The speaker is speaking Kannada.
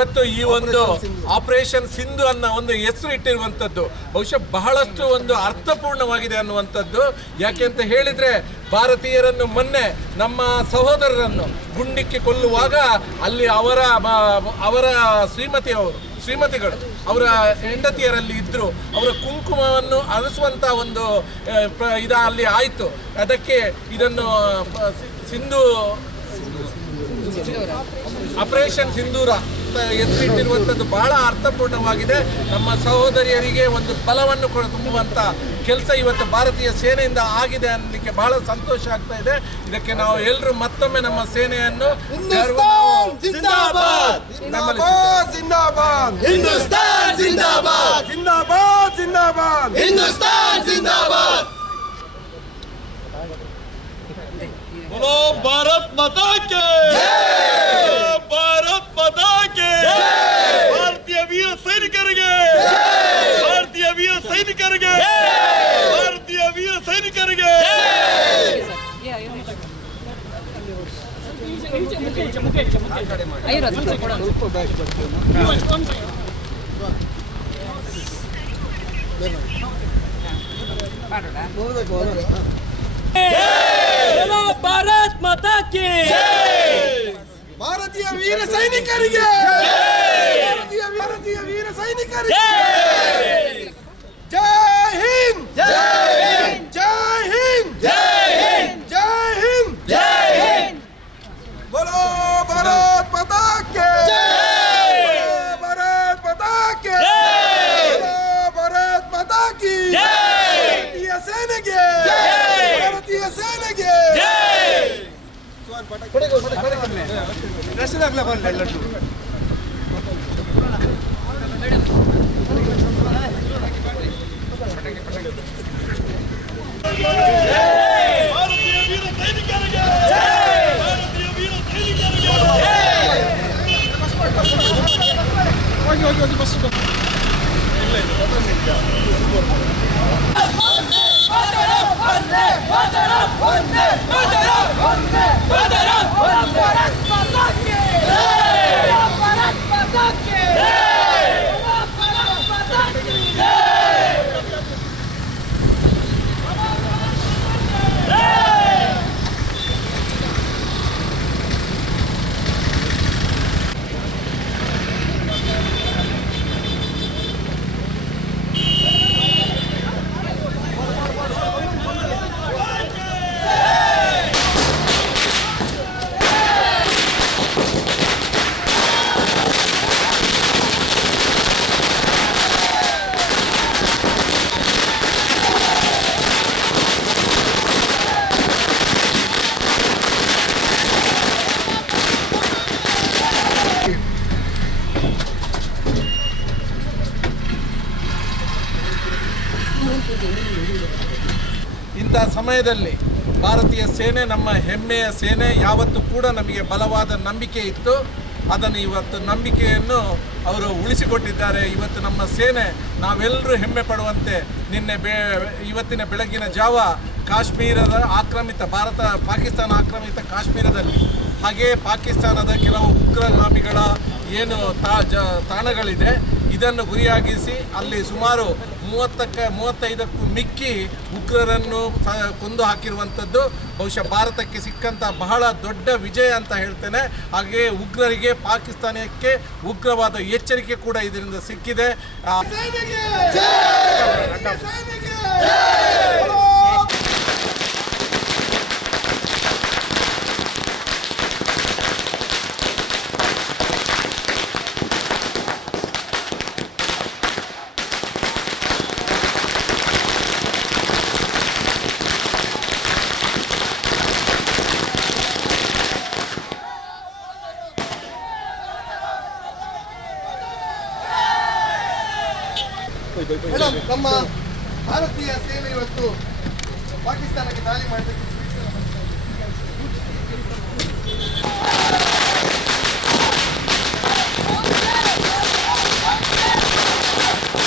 ಇವತ್ತು ಈ ಒಂದು ಆಪರೇಷನ್ ಸಿಂಧು ಅನ್ನೋ ಒಂದು ಹೆಸರು ಇಟ್ಟಿರುವಂಥದ್ದು ಬಹುಶಃ ಬಹಳಷ್ಟು ಒಂದು ಅರ್ಥಪೂರ್ಣವಾಗಿದೆ ಅನ್ನುವಂಥದ್ದು. ಯಾಕೆ ಅಂತ ಹೇಳಿದರೆ ಭಾರತೀಯರನ್ನು ಮೊನ್ನೆ ನಮ್ಮ ಸಹೋದರರನ್ನು ಗುಂಡಿಕ್ಕಿ ಕೊಲ್ಲುವಾಗ ಅಲ್ಲಿ ಅವರ ಶ್ರೀಮತಿಗಳು ಅವರ ಹೆಂಡತಿಯರಲ್ಲಿ ಇದ್ದರು. ಅವರ ಕುಂಕುಮವನ್ನು ಅರಸುವಂಥ ಒಂದು ಅಲ್ಲಿ ಆಯಿತು. ಅದಕ್ಕೆ ಇದನ್ನು ಸಿಂಧು ಆಪರೇಷನ್ ಸಿಂಧೂರ ಹೆಸರಿಟ್ಟಿರುವಂಥದ್ದು ಬಹಳ ಅರ್ಥಪೂರ್ಣವಾಗಿದೆ. ನಮ್ಮ ಸಹೋದರಿಯರಿಗೆ ಒಂದು ಬಲವನ್ನು ತುಂಬುವಂಥ ಕೆಲಸ ಇವತ್ತು ಭಾರತೀಯ ಸೇನೆಯಿಂದ ಆಗಿದೆ ಅನ್ನಲಿಕ್ಕೆ ಬಹಳ ಸಂತೋಷ ಆಗ್ತಾ ಇದೆ. ಇದಕ್ಕೆ ನಾವು ಎಲ್ಲರೂ ಮತ್ತೊಮ್ಮೆ ನಮ್ಮ ಸೇನೆಯನ್ನು बोलो भारत माता के भारत माता के भारतीय वीर सैनिकರಿಗೆ भारतीय वीर सैनिकರಿಗೆ भारतीय वीर सैनिकರಿಗೆ बोलो भारत माता की ಭಾರತೀಯ ವೀರ ಸೈನಿಕರಿಗೆ ಭಾರತೀಯ ವೀರ ಸೈನಿಕರಿಗೆ ಜೈ ಹಿಂದ್ ಜೈ ಹಿಂದ್ ಜೈ ಹಿಂದ್ ಜೈ ಹಿಂದ್ ಜೈ ಹಿಂದ್ ಜೈ ಹಿಂದ್ बोलो भारत माता की जय भारत माता की जय भारत माता की जय भारतीय सेनेಗೆ जय भारतीय सेनेಗೆ जय ಇಂಥ ಸಮಯದಲ್ಲಿ ಭಾರತೀಯ ಸೇನೆ ನಮ್ಮ ಹೆಮ್ಮೆಯ ಸೇನೆ. ಯಾವತ್ತೂ ಕೂಡ ನಮಗೆ ಬಲವಾದ ನಂಬಿಕೆ ಇತ್ತು. ಅದನ್ನು ಇವತ್ತು ನಂಬಿಕೆಯನ್ನು ಅವರು ಉಳಿಸಿಕೊಟ್ಟಿದ್ದಾರೆ. ಇವತ್ತು ನಮ್ಮ ಸೇನೆ ನಾವೆಲ್ಲರೂ ಹೆಮ್ಮೆ ಪಡುವಂತೆ ಇವತ್ತಿನ ಬೆಳಗಿನ ಜಾವ ಕಾಶ್ಮೀರದ ಪಾಕಿಸ್ತಾನ ಆಕ್ರಮಿತ ಕಾಶ್ಮೀರದಲ್ಲಿ ಹಾಗೆಯೇ ಪಾಕಿಸ್ತಾನದ ಕೆಲವು ಉಗ್ರಗಾಮಿಗಳ ಏನು ತಾಣಗಳಿದೆ ಇದನ್ನು ಗುರಿಯಾಗಿಸಿ ಅಲ್ಲಿ ಸುಮಾರು 35ಕ್ಕೂ ಮಿಕ್ಕಿ ಉಗ್ರರನ್ನು ಕೊಂದು ಹಾಕಿರುವಂಥದ್ದು ಬಹುಶಃ ಭಾರತಕ್ಕೆ ಸಿಕ್ಕಂಥ ಬಹಳ ದೊಡ್ಡ ವಿಜಯ ಅಂತ ಹೇಳ್ತೇನೆ. ಹಾಗೆಯೇ ಉಗ್ರರಿಗೆ ಪಾಕಿಸ್ತಾನಕ್ಕೆ ಉಗ್ರವಾದ ಎಚ್ಚರಿಕೆ ಕೂಡ ಇದರಿಂದ ಸಿಕ್ಕಿದೆ. ಮೇಡಮ್, ನಮ್ಮ ಭಾರತೀಯ ಸೇನೆ ಇವತ್ತು ಪಾಕಿಸ್ತಾನಕ್ಕೆ ದಾಳಿ ಮಾಡಬೇಕು.